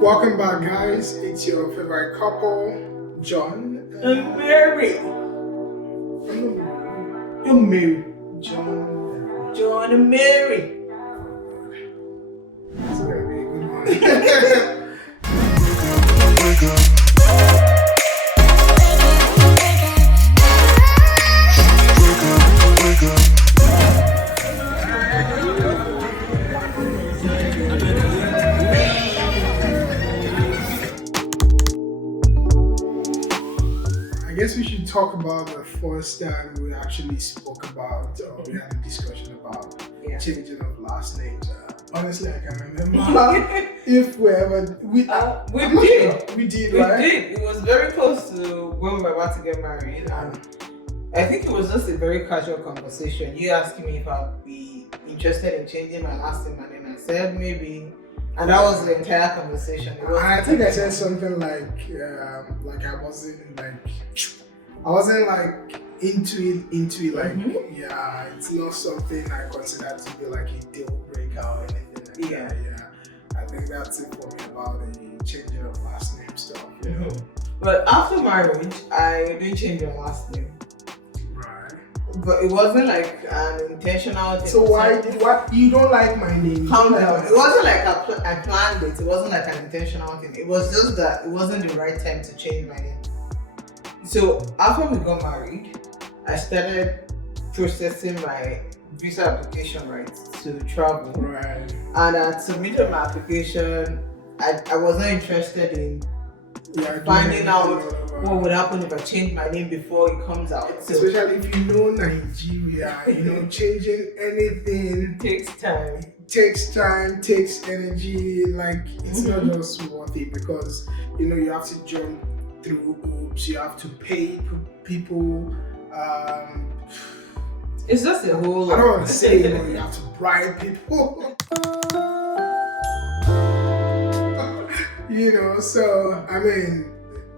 Welcome back, guys. It's your favorite couple, John And Mary. You're Mary. John. John and Mary. That's gonna be a good one. I guess we should talk about the first time we actually spoke about, or we had a discussion about changing of last names. Honestly, I can't remember if we ever We did. Sure. We did, We right? did. It was very close to when we were about to get married, and I think it was just a very casual conversation. You asked me if I'd be interested in changing my last name, and then I said maybe, and that was the entire conversation. It wasn't I think I said something like I wasn't like into it like yeah, it's not something I consider to be like a deal breaker or anything like that. Yeah. I think that's it for me about the changing of last name stuff, you know. But after marriage, I didn't change my last name. Right. But it wasn't like an intentional thing. So why you don't like my name? Calm down. It wasn't like I planned it. It wasn't like an intentional thing. It was just that it wasn't the right time to change my name. So after we got married, I started processing my visa application rights to travel. Right. And I submitted my application. I wasn't interested in finding out what would happen if I change my name before it comes out. So Especially if you know Nigeria, changing anything takes time. takes energy, like it's not just worth it because you have to jump through hoops, you have to pay people. It's just a whole I don't want to say you have to bribe people. So I mean,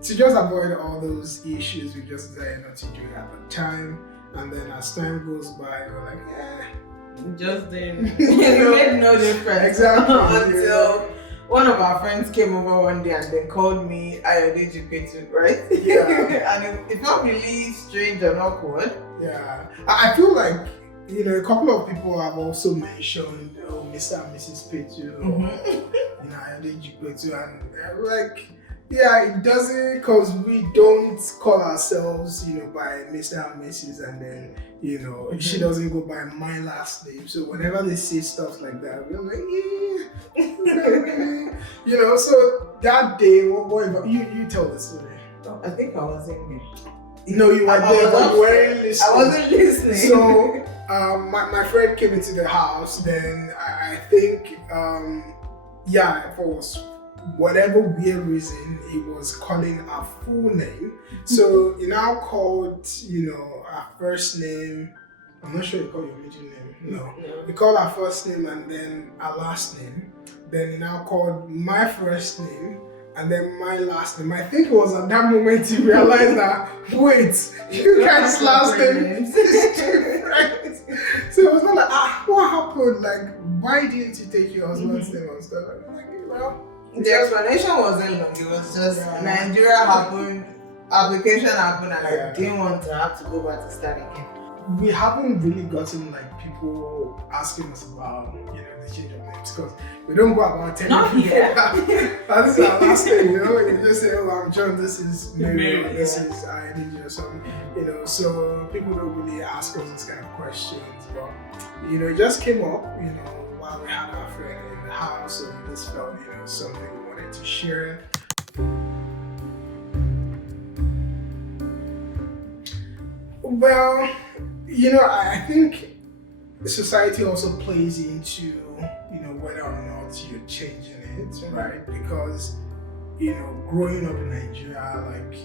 to just avoid all those issues, we just decided not to do it at the time. And then as time goes by, we're like, Just didn't. It made no difference. Exactly. Until one of our friends came over one day and then called me Ayodeji Petu, right? Yeah. And it felt really strange and awkward. Yeah, I feel like a couple of people have also mentioned Mr. and Mrs. Petu, Ayodeji Petu, and like, yeah, it doesn't because we don't call ourselves, by Mr. and Mrs. and then, she doesn't go by my last name. So whenever they say stuff like that, we're like, so that day, you tell the story. I think I was in there. No, you were there, but you weren't listening. I wasn't listening. So, my friend came into the house. Then I think, for whatever weird reason, he was calling our full name. So he now called, our first name. I'm not sure he called your middle name. No. He called our first name and then our last name. Then he now called my first name and then my last name. I think it was at that moment he realized that, wait, you guys' last name is different. So it was not like, what happened? Like, why didn't you take your husband's name and stuff? I'm like, well. The explanation wasn't long. It was just Nigeria happened, application happened, and I didn't want to have to go back to start again. We haven't really gotten like people asking us about the change of names because we don't go about telling people that this is our last name. You just say, "Oh, I'm John. This is Mary. Or this is Ayodeji or something." So people don't really ask us this kind of questions. But it just came up. While we had our friend in the house, so we just felt something we wanted to share. Well, I think society also plays into, whether or not you're changing it, right? Because, growing up in Nigeria, like,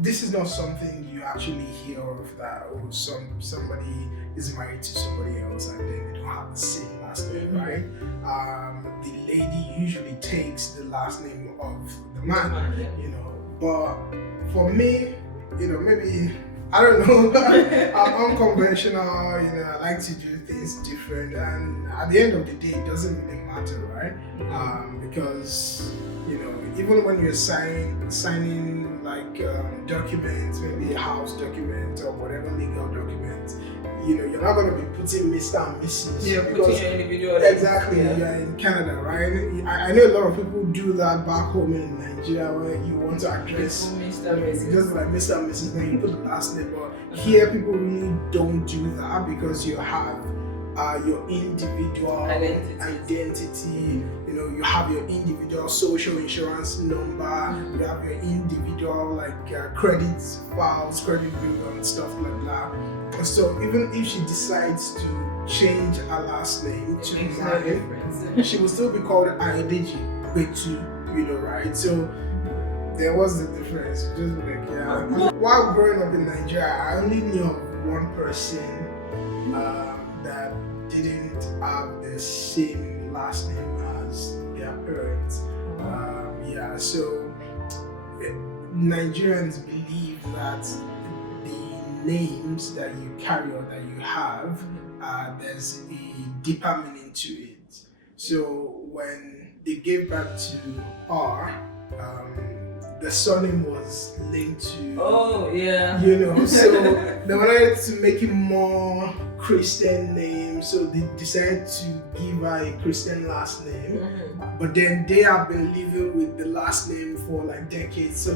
this is not something you actually hear of that, somebody is married to somebody else and then they don't have the same last name, right? The lady usually takes the last name of the man, But for me, maybe I don't know. I'm unconventional, I like to do things different, and at the end of the day, it doesn't really matter, right? Because even when you're signing like documents, maybe a house document or whatever legal document, you're not going to be putting Mr. and Mrs. Yeah, putting your individual. Exactly, you're in Canada, right? I know a lot of people do that back home in Nigeria where you want to address Mr. and Mrs. just like Mr. and Mrs. then you put the last name, but here people really don't do that because you have your individual identity. You have your individual social insurance number, you have your individual credit files, credit bureau and stuff like that. And so even if she decides to change her last name to Mary, she will still be called Ayodeji Betu, right? So there was the difference. Just while growing up in Nigeria, I only knew of one person that didn't have the same last name as their parents. So Nigerians believe that the names that you carry or that you have, there's a deeper meaning to it. So when they gave birth to R, the surname was linked to. Oh yeah. So they wanted to make it more Christian name, so they decided to give her a Christian last name. But then they have been living with the last name for like decades, so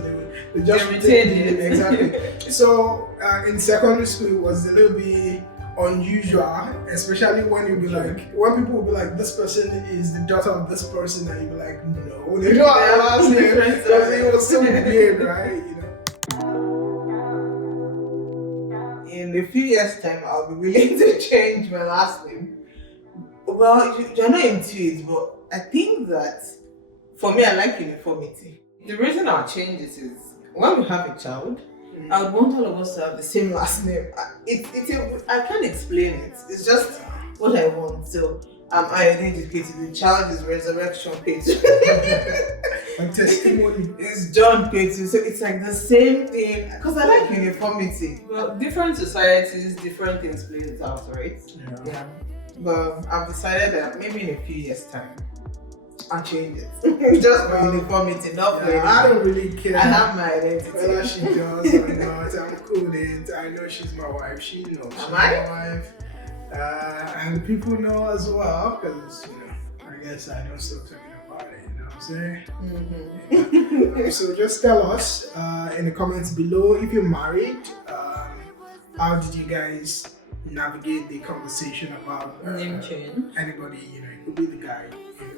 they just retained it. Exactly. So in secondary school, it was a little bit unusual, especially when when people will be like, this person is the daughter of this person, and you'll be like, no, they don't have a last name, because it was so weird, right? In a few years' time, I'll be willing to change my last name. Well, you're not into it, but I think that for me, I like uniformity. The reason I'll change it is when we have a child, I would want all of us to have the same last name. I can't explain it. It's just what I want. So Ayodeji Petu. The child is Resurrection Petu. My testimony is John Petu. So it's like the same thing. Because I like uniformity. Well, different societies, different things play it out, right? Yeah. But I've decided that maybe in a few years' time, I'll change it. Just for uniformity, not for anything. I don't really care. I have my identity. Whether she does or not, I'm cool with it. I know she's my wife. She knows she's my wife. And people know as well, because I guess I don't stop talking about it, you know what I'm saying? So just tell us in the comments below if you're married, how did you guys navigate the conversation about name change? Anybody, it could be the guy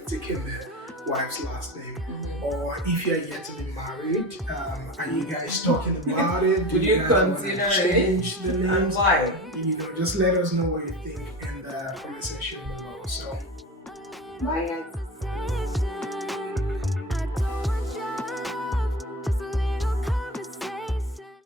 taking the wife's last name, or if you're yet to be married, are you guys talking about it? Would you consider change the names? And why? Just let us know what you think in the comment section below. So, bye guys.